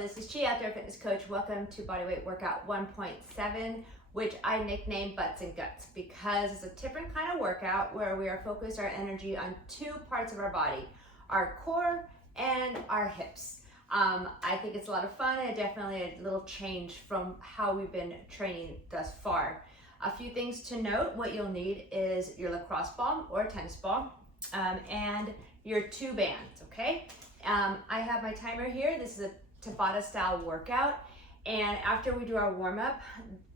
this is Chi, Outdoor Fitness Coach. Welcome to Bodyweight Workout 1.7, which I nicknamed Butts and Guts because it's a different kind of workout where we are focused our energy on two parts of our body, our core and our hips. I think it's a lot of fun and definitely a little change from how we've been training thus far. A few things to note: what you'll need is your lacrosse ball or tennis ball and your two bands, okay? I have my timer here. This is a Tabata-style workout, and after we do our warm-up,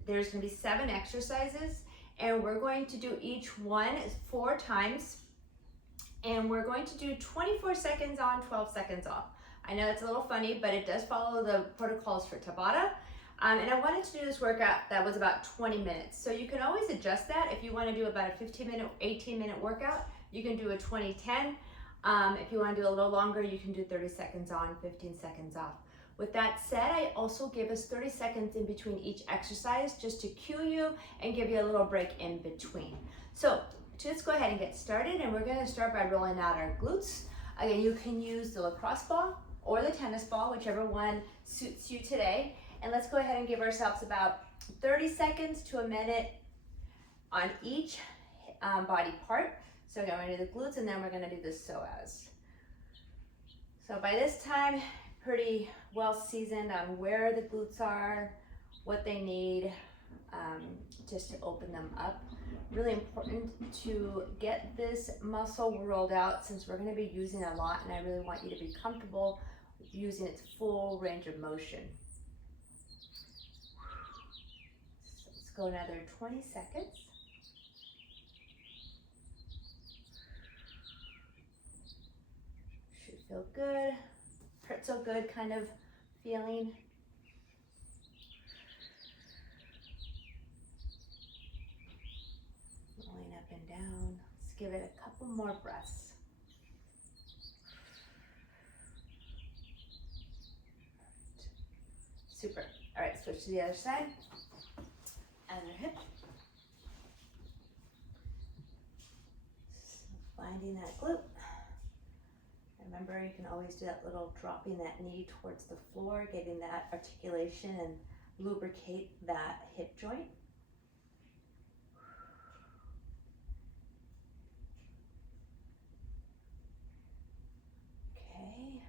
there's going to be 7 exercises, and we're going to do each one 4 times, and we're going to do 24 seconds on, 12 seconds off. I know it's a little funny, but it does follow the protocols for Tabata. And I wanted to do this workout that was about 20 minutes. So you can always adjust that. If you want to do about a 15-minute, 18-minute workout, you can do a 20-10. If you want to do a little longer, you can do 30 seconds on, 15 seconds off. With that said, I also give us 30 seconds in between each exercise just to cue you and give you a little break in between. So let's go ahead and get started, and we're going to start by rolling out our glutes. Again, you can use the lacrosse ball or the tennis ball, whichever one suits you today. And let's go ahead and give ourselves about 30 seconds to a minute on each body part. So again, we're going to do the glutes, and then we're going to do the psoas. So by this time, pretty well seasoned on where the glutes are, what they need, just to open them up. Really important to get this muscle rolled out since we're going to be using a lot, and I really want you to be comfortable using its full range of motion. So let's go another 20 seconds. Should feel good. Hurt so good kind of feeling. Rolling up and down. Let's give it a couple more breaths. Super. All right, switch to the other side. Other hip. Finding that glute. Remember, you can always do that little dropping that knee towards the floor, getting that articulation and lubricate that hip joint. Okay,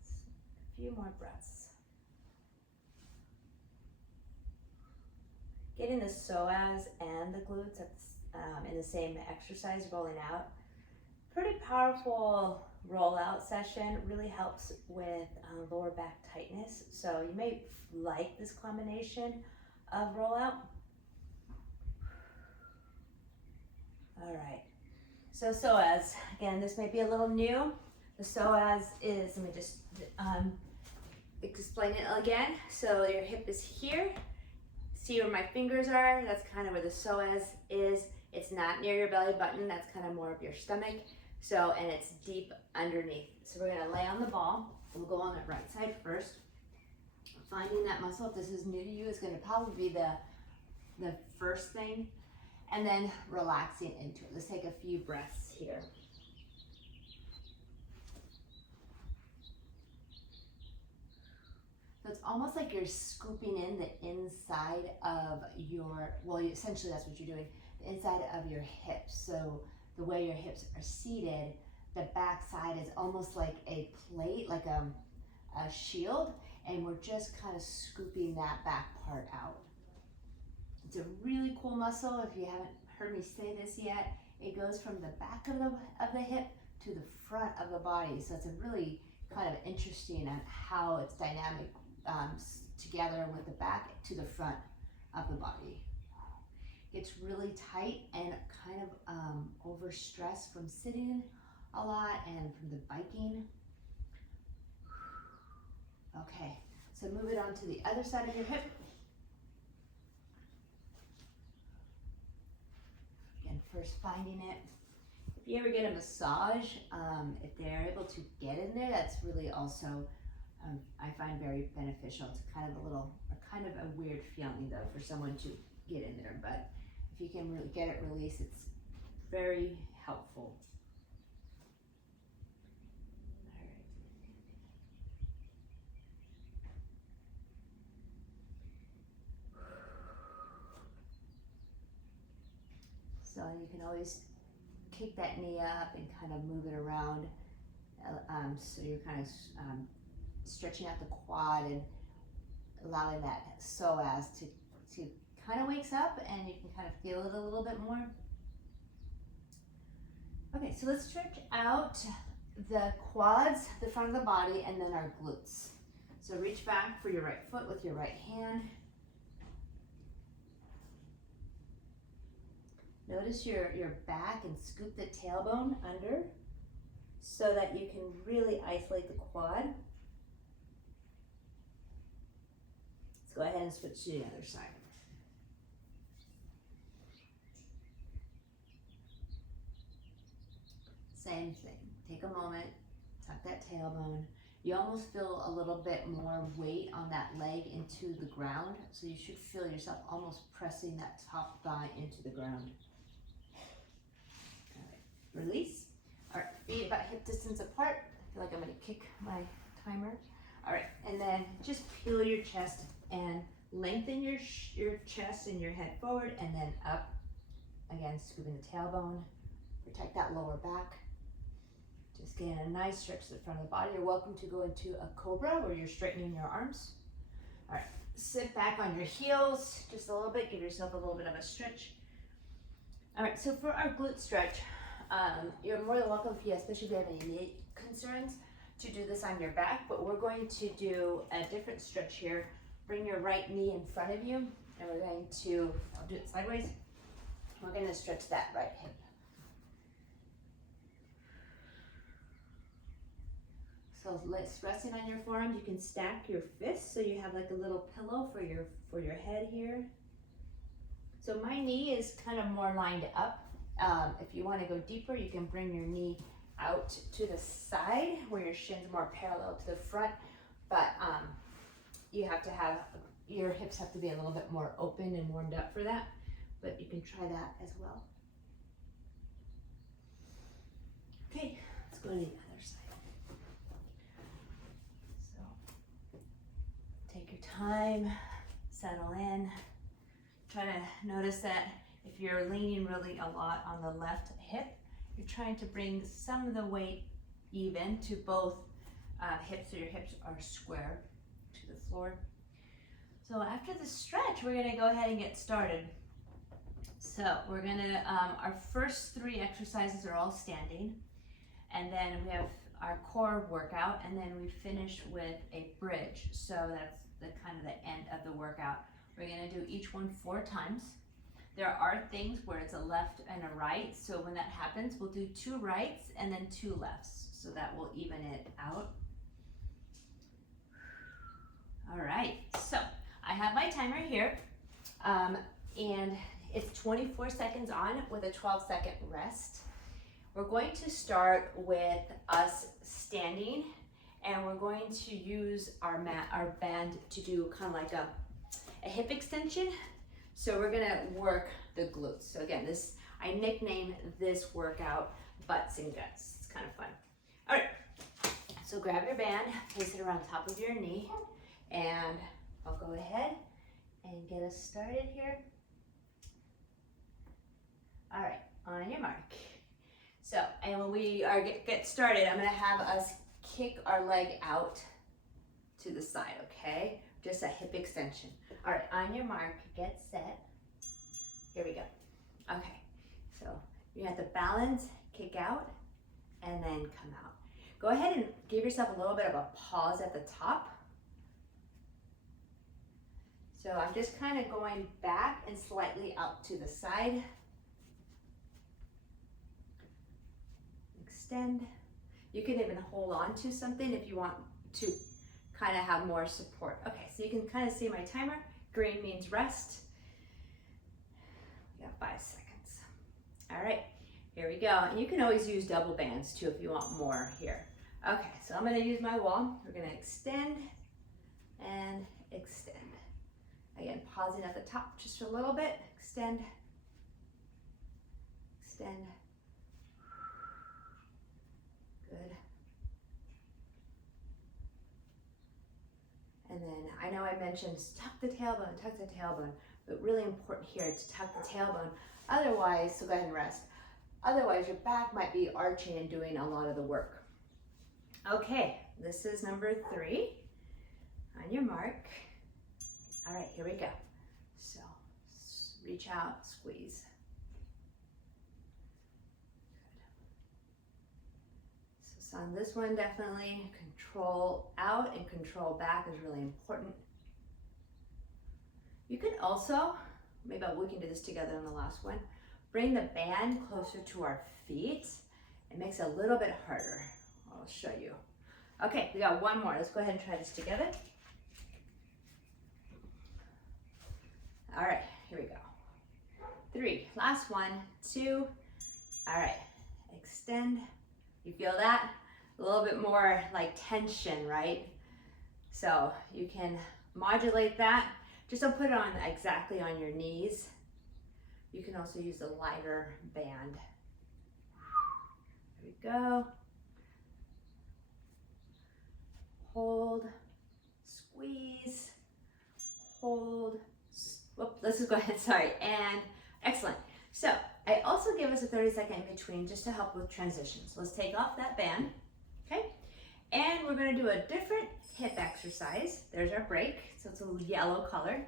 a few more breaths. Getting the psoas and the glutes in the same exercise, rolling out. Pretty powerful rollout session, really helps with lower back tightness. So you may like this combination of rollout. All right, so psoas, again, this may be a little new. The psoas is, let me just explain it again. So your hip is here. See where my fingers are? That's kind of where the psoas is. It's not near your belly button. That's kind of more of your stomach. So, and it's deep underneath. So we're gonna lay on the ball. We'll go on the right side first. Finding that muscle, if this is new to you, is gonna probably be the first thing. And then relaxing into it. Let's take a few breaths here. So it's almost like you're scooping in the inside of your, well, essentially that's what you're doing, the inside of your hips. So the way your hips are seated, the back side is almost like a plate, like a shield, and we're just kind of scooping that back part out. It's a really cool muscle. If you haven't heard me say this yet, it goes from the back of the hip to the front of the body. So it's a really kind of interesting on how it's dynamic together with the back to the front of the body. It's really tight and kind of overstressed from sitting a lot and from the biking. Okay, so move it on to the other side of your hip. Again, first finding it. If you ever get a massage, if they're able to get in there, that's really also, I find very beneficial. It's kind of a weird feeling though for someone to get in there, but if you can really get it released, it's very helpful. All right. you can always kick that knee up and kind of move it around. So you're kind of stretching out the quad and allowing that psoas to kind of wakes up, and you can kind of feel it a little bit more. Okay, so let's stretch out the quads, the front of the body, and then our glutes. So reach back for your right foot with your right hand. Notice your back and scoop the tailbone under so that you can really isolate the quad. Let's go ahead and switch to the other side. Same thing. Take a moment, tuck that tailbone. You almost feel a little bit more weight on that leg into the ground, so you should feel yourself almost pressing that top thigh into the ground. All right, release. All right, feet about hip distance apart. I feel like I'm gonna kick my timer. All right, and then just peel your chest and lengthen your chest and your head forward and then up. Again, scooping the tailbone. Protect that lower back. Just getting a nice stretch to the front of the body. You're welcome to go into a cobra where you're straightening your arms. All right, sit back on your heels just a little bit. Give yourself a little bit of a stretch. All right, so for our glute stretch, you're more than welcome, especially if you have any knee concerns, to do this on your back, but we're going to do a different stretch here. Bring your right knee in front of you, and we're going to, I'll do it sideways. We're going to stretch that right hip. So resting on your forearms, you can stack your fists so you have like a little pillow for your head here. So my knee is kind of more lined up. If you want to go deeper, you can bring your knee out to the side where your shin's more parallel to the front, but you have to have, your hips have to be a little bit more open and warmed up for that, but you can try that as well. Okay, let's go to the other side. So take your time, settle in. Try to notice that if you're leaning really a lot on the left hip, you're trying to bring some of the weight even to both hips, so your hips are square to the floor. So after the stretch, we're gonna go ahead and get started. So we're gonna, our first 3 exercises are all standing, and then we have our core workout, and then we finish with a bridge. So that's the kind of the end of the workout. We're gonna do each one 4 times. There are things where it's a left and a right, so when that happens, we'll do 2 rights and then 2 lefts, so that will even it out. All right, so I have my timer here, and it's 24 seconds on with a 12-second rest. We're going to start with us standing, and we're going to use our band to do kind of like a hip extension. So we're gonna work the glutes. So again, I nickname this workout Butts and Guts. It's kind of fun. All right, so grab your band, place it around top of your knee, and I'll go ahead and get us started here. All right, on your mark. So, and when we get started, I'm gonna have us kick our leg out to the side, okay? Just a hip extension. All right, on your mark, get set. Here we go. Okay, so you have to balance, kick out, and then come out. Go ahead and give yourself a little bit of a pause at the top. So I'm just kind of going back and slightly out to the side. Extend. You can even hold on to something if you want to kind of have more support. Okay, so you can kind of see my timer. Green means rest. We got 5 seconds. All right, here we go. And you can always use double bands too if you want more here. Okay, so I'm gonna use my wall. We're gonna extend and extend. Again, pausing at the top just a little bit. Extend, extend. Good. And then I know I mentioned tuck the tailbone, but really important here to tuck the tailbone. Otherwise, so go ahead and rest. Otherwise, your back might be arching and doing a lot of the work. Okay, this is number 3. On your mark. All right, here we go. So reach out, squeeze. Good. So on this one, definitely control out and control back is really important. You can also, maybe we can do this together on the last one, bring the band closer to our feet. It makes it a little bit harder. I'll show you. Okay, we got one more. Let's go ahead and try this together. All right, here we go. 3, last one, 2. All right, extend. You feel that? A little bit more like tension, right? So you can modulate that. Just don't put it on exactly on your knees. You can also use a lighter band. There we go. Hold, squeeze, hold. Whoop, let's just go ahead, sorry, and excellent. So I also give us a 30-second in between just to help with transitions. Let's take off that band, okay? And we're gonna do a different hip exercise. There's our break, so it's a yellow color.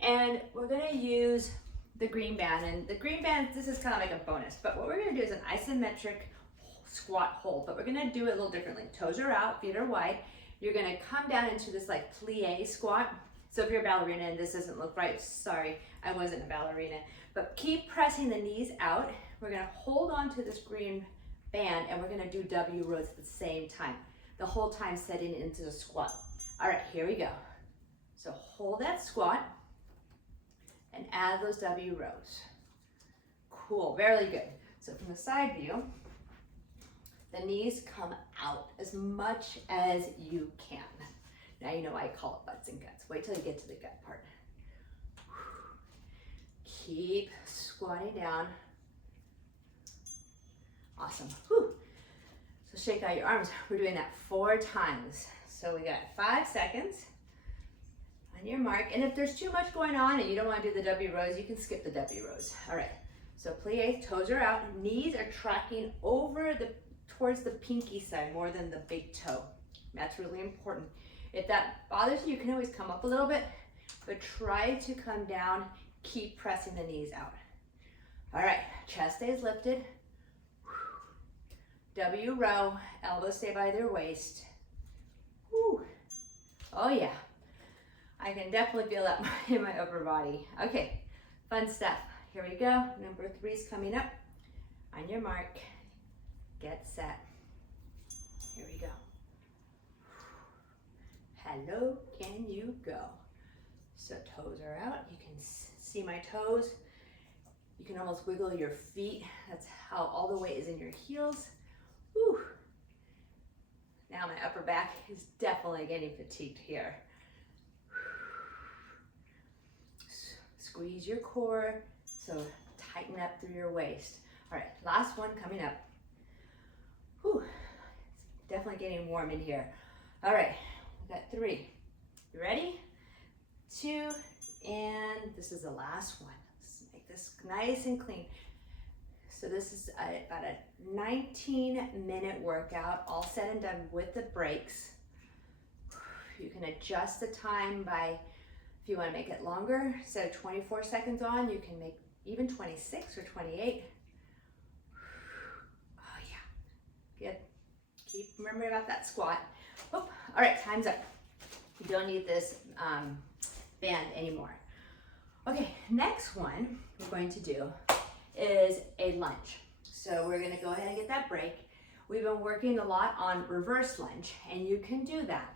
And we're gonna use the green band. And the green band, this is kind of like a bonus, but what we're gonna do is an isometric squat hold, but we're gonna do it a little differently. Toes are out, feet are wide. You're gonna come down into this like plie squat. So if you're a ballerina and this doesn't look right, sorry, I wasn't a ballerina. But keep pressing the knees out. We're gonna hold on to this green band and we're gonna do W rows at the same time. The whole time setting into the squat. All right, here we go. So hold that squat and add those W rows. Cool, very good. So from the side view, the knees come out as much as you can. Now you know I call it butts and guts. Wait till you get to the gut part. Keep squatting down. Awesome. Whew. So shake out your arms. We're doing that 4 times. So we got 5 seconds on your mark. And if there's too much going on and you don't want to do the W rows, you can skip the W rows. All right. So plie, toes are out, knees are tracking over towards the pinky side more than the big toe. That's really important. If that bothers you, you can always come up a little bit, but try to come down, keep pressing the knees out. All right, chest stays lifted. W row, elbows stay by their waist. Whew. Oh yeah, I can definitely feel that in my upper body. Okay, fun stuff. Here we go, number 3 is coming up. On your mark, get set. Here we go. Hello, can you go? So toes are out. You can see my toes. You can almost wiggle your feet. That's how all the weight is in your heels. Whew. Now my upper back is definitely getting fatigued here. Squeeze your core, so tighten up through your waist. All right, last one coming up. Whew. It's definitely getting warm in here. All right. We got 3. You ready? 2, and this is the last one. Let's make this nice and clean. So this is about a 19-minute workout, all said and done with the breaks. You can adjust the time by, if you want to make it longer, instead of 24 seconds on, you can make even 26 or 28. Oh yeah, good. Keep remembering about that squat. Oh, all right, time's up. You don't need this band anymore. Okay, next one we're going to do is a lunge. So we're gonna go ahead and get that break. We've been working a lot on reverse lunge, and you can do that.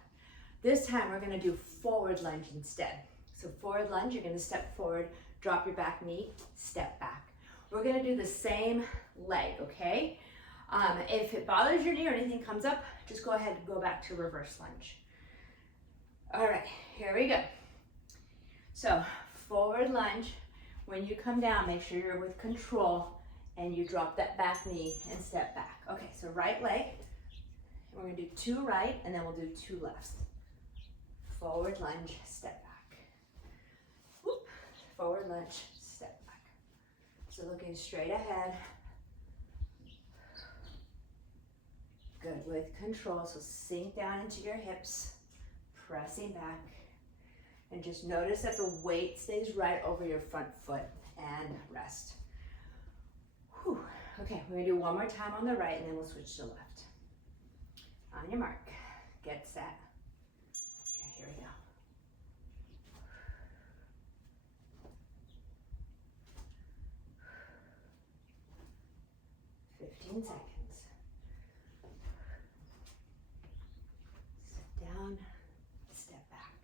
This time we're gonna do forward lunge instead. So forward lunge, you're gonna step forward, drop your back knee, step back. We're gonna do the same leg, okay? If it bothers your knee or anything comes up, just go ahead and go back to reverse lunge. All right, here we go. So forward lunge, when you come down, make sure you're with control and you drop that back knee and step back. Okay, so right leg, we're gonna do 2 right and then we'll do 2 lefts. Forward lunge, step back. Whoop. forward lunge, step back. So looking straight ahead. Good, with control, so sink down into your hips, pressing back. And just notice that the weight stays right over your front foot and rest. Whew. Okay, we're gonna do one more time on the right and then we'll switch to the left. On your mark, get set. Okay, here we go. Seconds. Sit down, step back.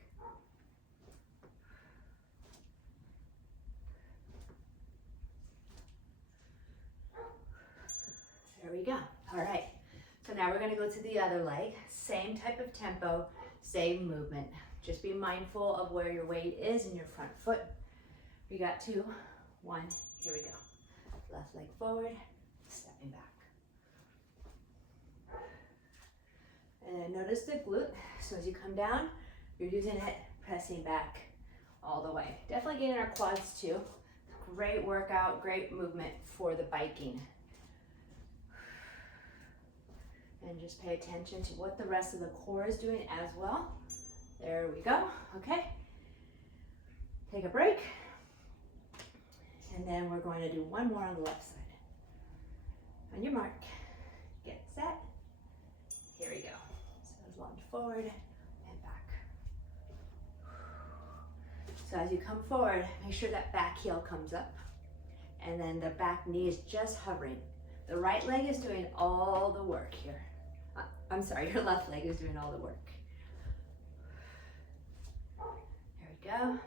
There we go. All right. So now we're going to go to the other leg. Same type of tempo, same movement. Just be mindful of where your weight is in your front foot. We got 2, 1, here we go. Left leg forward, stepping back. And then notice the glute. So as you come down, you're using it, pressing back all the way. Definitely getting our quads too. Great workout, great movement for the biking. And just pay attention to what the rest of the core is doing as well. There we go, okay. Take a break. And then we're going to do one more on the left side. On your mark, get set. Here we go. So lunge forward and back. So as you come forward, make sure that back heel comes up. And then the back knee is just hovering. The right leg is doing all the work here. I'm sorry, your left leg is doing all the work. There we go.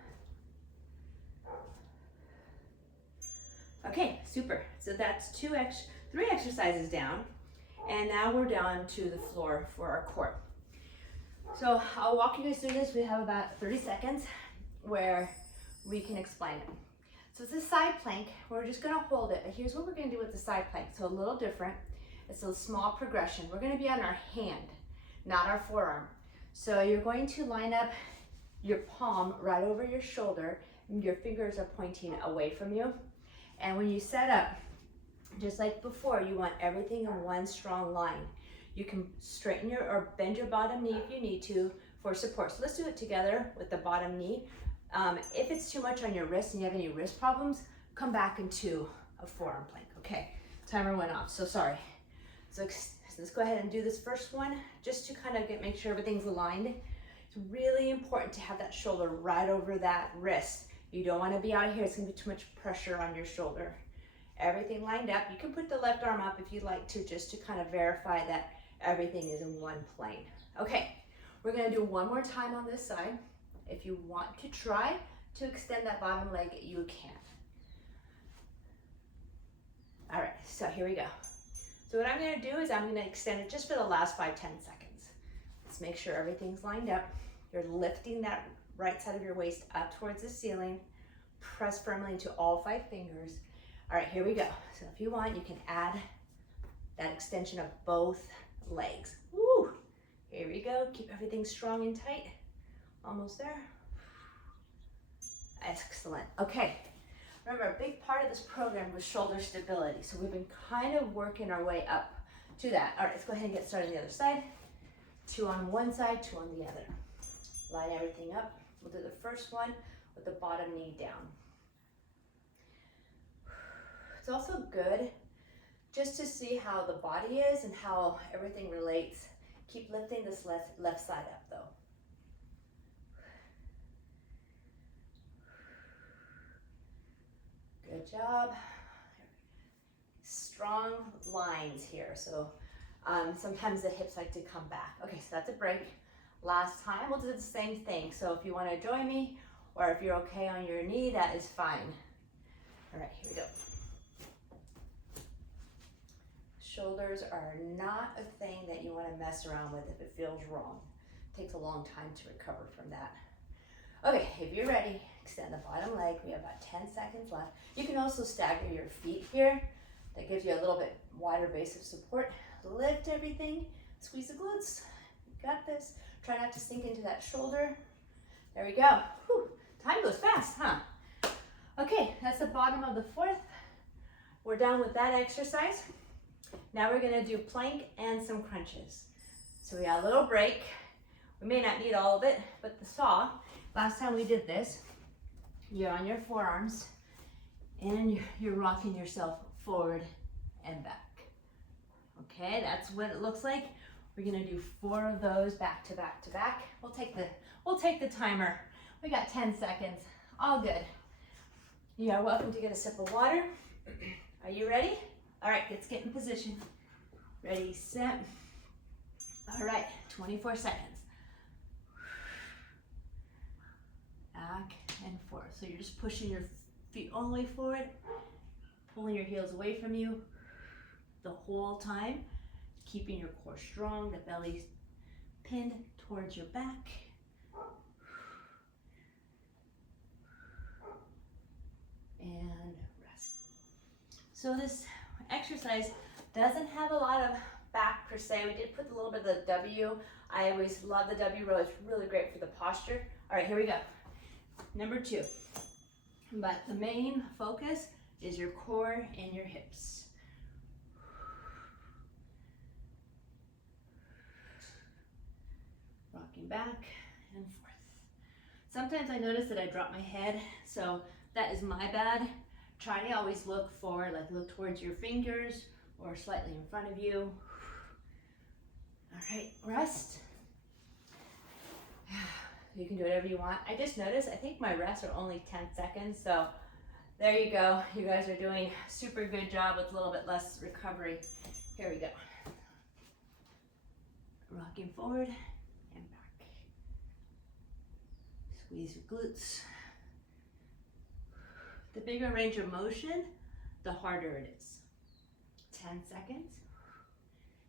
Okay, super. So that's 3 exercises down. And now we're down to the floor for our core. So I'll walk you guys through this. We have about 30 seconds where we can explain it. So it's a side plank. We're just gonna hold it, but here's what we're gonna do with the side plank. So a little different. It's a small progression. We're gonna be on our hand, not our forearm. So you're going to line up your palm right over your shoulder, and your fingers are pointing away from you. And when you set up, just like before, you want everything in one strong line. You can straighten or bend your bottom knee if you need to for support. So let's do it together with the bottom knee. If it's too much on your wrist and you have any wrist problems, come back into a forearm plank. Okay, timer went off, so sorry. So let's go ahead and do this first one just to kind of make sure everything's aligned. It's really important to have that shoulder right over that wrist. You don't want to be out here. It's going to be too much pressure on your shoulder. Everything lined up. You can put the left arm up if you'd like to, just to kind of verify that everything is in one plane. Okay, we're going to do one more time on this side. If you want to try to extend that bottom leg, you can. All right, so here we go. So what I'm going to do is I'm going to extend it just for the last 5-10 seconds. Let's make sure everything's lined up. You're lifting that right side of your waist up towards the ceiling. Press firmly into all 5 fingers. All right, here we go. So if you want, you can add that extension of both legs. Woo! Here we go. Keep everything strong and tight. Almost there. Excellent. Okay. Remember, a big part of this program was shoulder stability. So we've been kind of working our way up to that. All right, let's go ahead and get started on the other side. 2 on one side, 2 on the other. Line everything up. We'll do the first one with the bottom knee down. It's also good just to see how the body is and how everything relates. Keep lifting this left side up though. Good job. Strong lines here. So sometimes the hips like to come back. Okay, so that's a break. Last time, we'll do the same thing. So if you want to join me, or if you're okay on your knee, that is fine. All right, here we go. Shoulders are not a thing that you want to mess around with if it feels wrong. It takes a long time to recover from that. Okay, if you're ready, extend the bottom leg. We have about 10 seconds left. You can also stagger your feet here. That gives you a little bit wider base of support. Lift everything, squeeze the glutes. You got this. Try not to sink into that shoulder. There we go. Whew. Time goes fast, huh? Okay, that's the bottom of the fourth. We're done with that exercise. Now we're gonna do plank and some crunches. So we got a little break. We may not need all of it, but the saw, last time we did this, you're on your forearms and you're rocking yourself forward and back. Okay, that's what it looks like. We're gonna do 4 of those back to back to back. We'll take the timer. We got 10 seconds, all good. You are welcome to get a sip of water. Are you ready? All right, let's get in position. Ready, set. All right, 24 seconds. Back and forth. So you're just pushing your feet all the way forward, pulling your heels away from you the whole time, keeping your core strong, the belly pinned towards your back. And rest. So this exercise doesn't have a lot of back per se. We did put a little bit of the W. I always love the W row. It's really great for the posture. All right, here we go. Number 2. But the main focus is your core and your hips. Rocking back and forth. Sometimes I notice that I drop my head, so that is my bad. Try to always look forward, like look towards your fingers or slightly in front of you. All right, rest. You can do whatever you want. I just noticed, I think my rests are only 10 seconds, so there you go. You guys are doing a super good job with a little bit less recovery. Here we go. Rocking forward and back. Squeeze your glutes. The bigger range of motion, the harder it is. 10 seconds.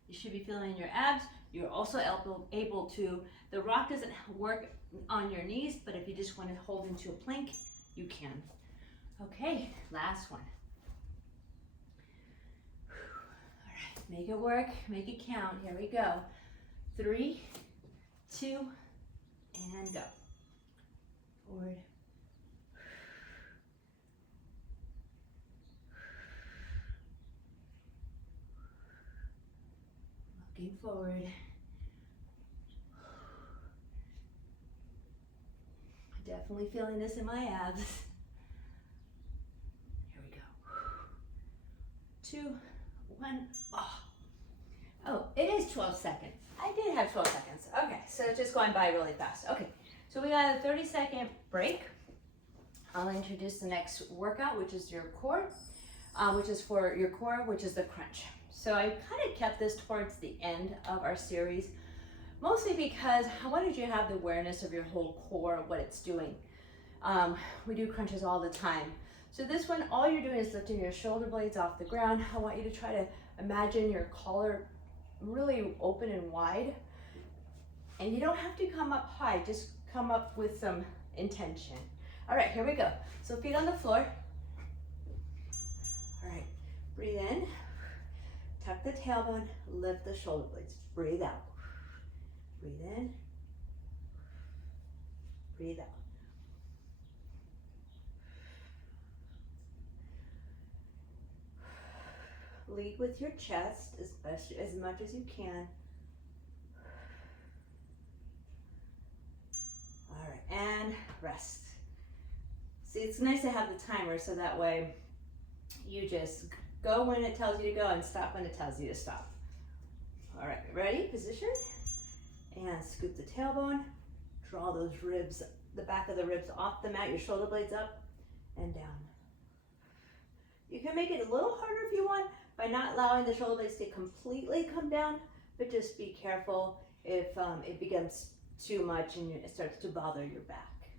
You should be feeling your abs. You're also able to, the rock doesn't work on your knees, but if you just want to hold into a plank, you can. Okay, last one. All right, make it work, make it count. Here we go. 3, 2, and go. Forward. Looking forward. Definitely feeling this in my abs. Here we go. 2, 1. Oh, it is 12 seconds. I did have 12 seconds. Okay, so it's just going by really fast. Okay, so we got a 30-second break. I'll introduce the next workout, which is your core, which is for your core, which is the crunch. So I kind of kept this towards the end of our series, mostly because I wanted you to have the awareness of your whole core, what it's doing. We do crunches all the time. So this one, all you're doing is lifting your shoulder blades off the ground. I want you to try to imagine your collar really open and wide. And you don't have to come up high, just come up with some intention. All right, here we go. So feet on the floor. All right, breathe in. Tuck the tailbone, lift the shoulder blades. Breathe out. Breathe in. Breathe out. Lead with your chest as much as you can. All right, and rest. See, it's nice to have the timer so that way you just go when it tells you to go and stop when it tells you to stop. All right, ready? Position. And scoop the tailbone. Draw those ribs, the back of the ribs off the mat, your shoulder blades up and down. You can make it a little harder if you want by not allowing the shoulder blades to completely come down, but just be careful if it becomes too much and it starts to bother your back.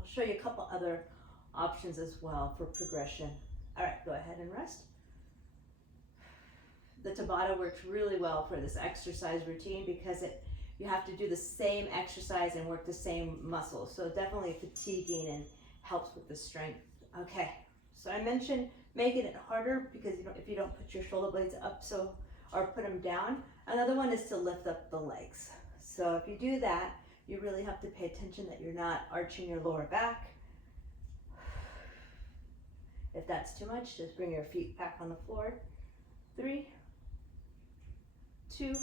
I'll show you a couple other options as well for progression. All right, go ahead and rest. The Tabata works really well for this exercise routine because you have to do the same exercise and work the same muscles. So definitely fatiguing and helps with the strength. Okay, so I mentioned making it harder because if you don't put your shoulder blades up or put them down. Another one is to lift up the legs. So if you do that, you really have to pay attention that you're not arching your lower back. If that's too much, just bring your feet back on the floor. 3, 2,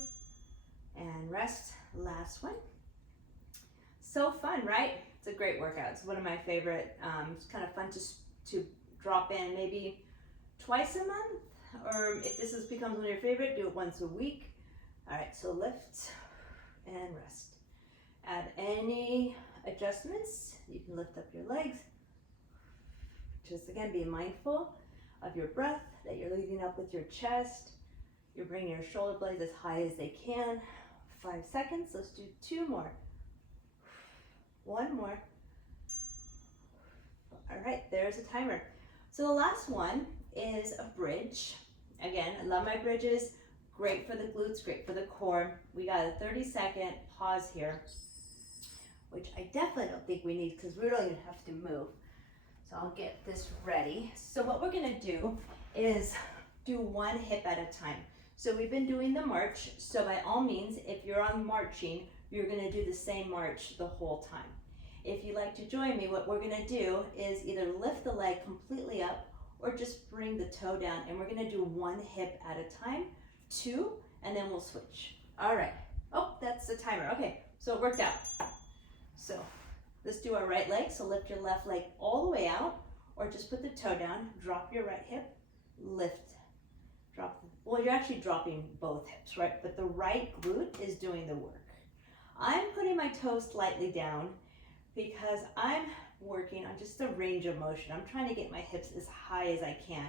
and rest. Last one. So fun, right? It's a great workout. It's one of my favorite. It's kind of fun to drop in maybe twice a month, or if this becomes one of your favorite, do it once a week. All right, so lift and rest. Add any adjustments. You can lift up your legs. Just again, be mindful of your breath, that you're leading up with your chest. You're bringing your shoulder blades as high as they can. 5 seconds. Let's do 2 more. 1 more. All right, there's a timer. So the last one is a bridge. Again, I love my bridges. Great for the glutes, great for the core. We got a 30-second pause here, which I definitely don't think we need because we don't even have to move. So I'll get this ready. So what we're gonna do is do 1 hip at a time. So we've been doing the march. So by all means, if you're on marching, you're gonna do the same march the whole time. If you'd like to join me, what we're gonna do is either lift the leg completely up or just bring the toe down, and we're gonna do 1 hip at a time, 2, and then we'll switch. All right. Oh, that's the timer. Okay, so it worked out. So let's do our right leg. So lift your left leg all the way out, or just put the toe down, drop your right hip, lift, drop. Well, you're actually dropping both hips, right? But the right glute is doing the work. I'm putting my toes slightly down because I'm working on just the range of motion. I'm trying to get my hips as high as I can.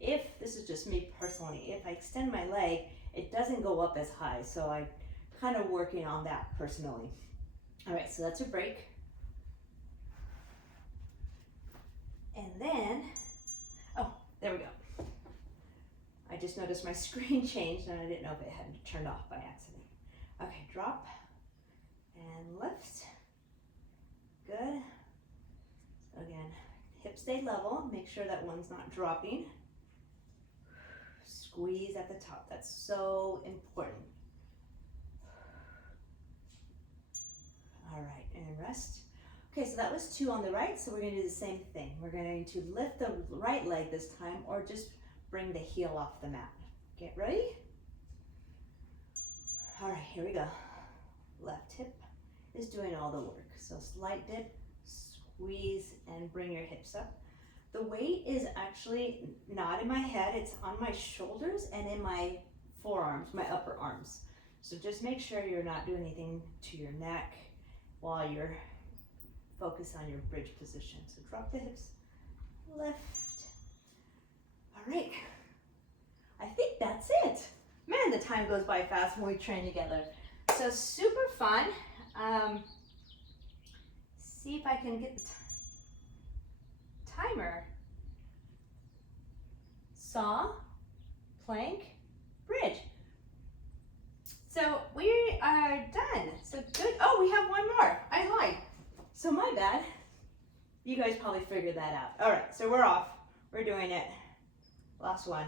If, this is just me personally, if I extend my leg, it doesn't go up as high. So I'm kind of working on that personally. All right, so that's a break. And then, oh, there we go. I just noticed my screen changed and I didn't know if it had turned off by accident. Okay, drop and lift. Good. So again, hips stay level. Make sure that one's not dropping. Squeeze at the top. That's so important. All right, and rest. Okay, so that was 2 on the right, so we're going to do the same thing. We're going to lift the right leg this time, or just bring the heel off the mat. Get ready? All right, here we go. Left hip is doing all the work. So slight dip, squeeze, and bring your hips up. The weight is actually not in my head, it's on my shoulders and in my forearms, my upper arms. So just make sure you're not doing anything to your neck while you're focused on your bridge position. So drop the hips, lift. All right, I think that's it. Man, the time goes by fast when we train together. So super fun. See if I can get the timer. Saw, plank, bridge. So we are done. So good. Oh, we have 1 more. I lied. So my bad. You guys probably figured that out. All right, so we're off. We're doing it. Last one.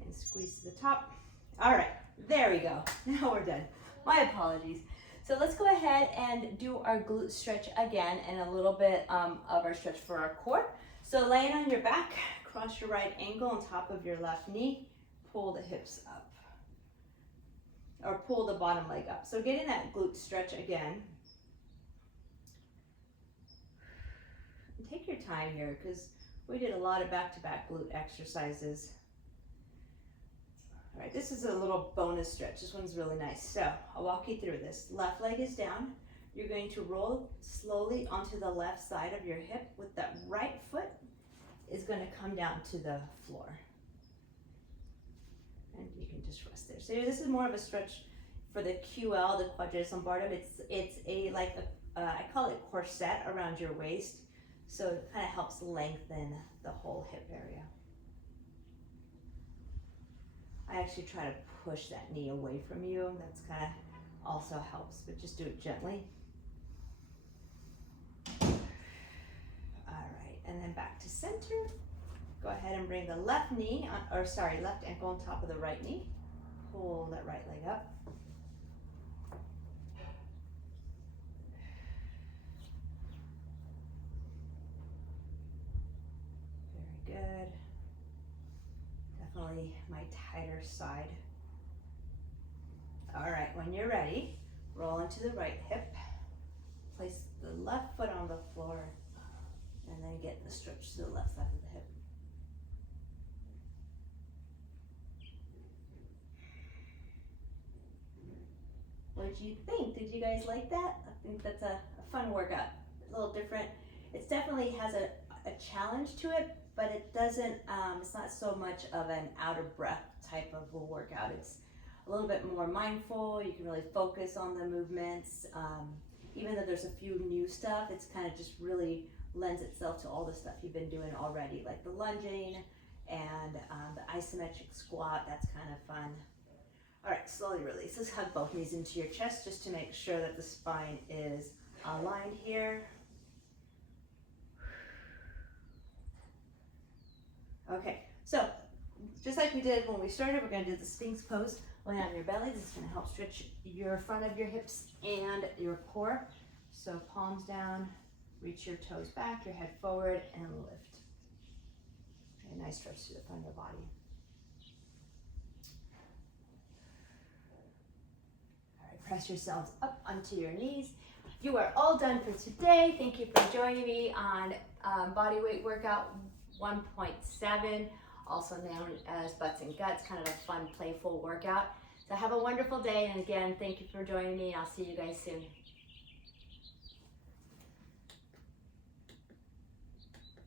And squeeze to the top. All right, there we go. Now we're done. My apologies. So let's go ahead and do our glute stretch again and a little bit of our stretch for our core. So laying on your back, cross your right ankle on top of your left knee, pull the hips up, or pull the bottom leg up. So getting that glute stretch again. And take your time here because we did a lot of back-to-back glute exercises. All right, this is a little bonus stretch. This one's really nice. So I'll walk you through this. Left leg is down. You're going to roll slowly onto the left side of your hip with that right foot is going to come down to the floor. And you can just rest there. So this is more of a stretch for the QL, the quadratus lumbarum. It's a like a, I call it corset around your waist. So it kind of helps lengthen the whole hip area. I actually try to push that knee away from you. That's kind of also helps, but just do it gently. All right, and then back to center. Go ahead and bring the left knee, left ankle on top of the right knee. Pull that right leg up. side. All right, when you're ready, roll into the right hip. Place the left foot on the floor, and then get the stretch to the left side of the hip. What did you think? Did you guys like that? I think that's a fun workout. A little different. It definitely has a challenge to it, but it doesn't, it's not so much of an out of breath type of a workout. It's a little bit more mindful. You can really focus on the movements. Even though there's a few new stuff, it's kind of just really lends itself to all the stuff you've been doing already, like the lunging and the isometric squat. That's kind of fun. All right, slowly release. Let's hug both knees into your chest just to make sure that the spine is aligned here. Okay, so just like we did when we started, we're gonna do the Sphinx pose. Lay on your belly. This is gonna help stretch your front of your hips and your core. So palms down, reach your toes back, your head forward, and lift. Okay, nice stretch to the front of the body. All right, press yourselves up onto your knees. You are all done for today. Thank you for joining me on Bodyweight Workout 1.7, also known as Butts and Guts, kind of a fun, playful workout. So have a wonderful day, and again, thank you for joining me. I'll see you guys soon.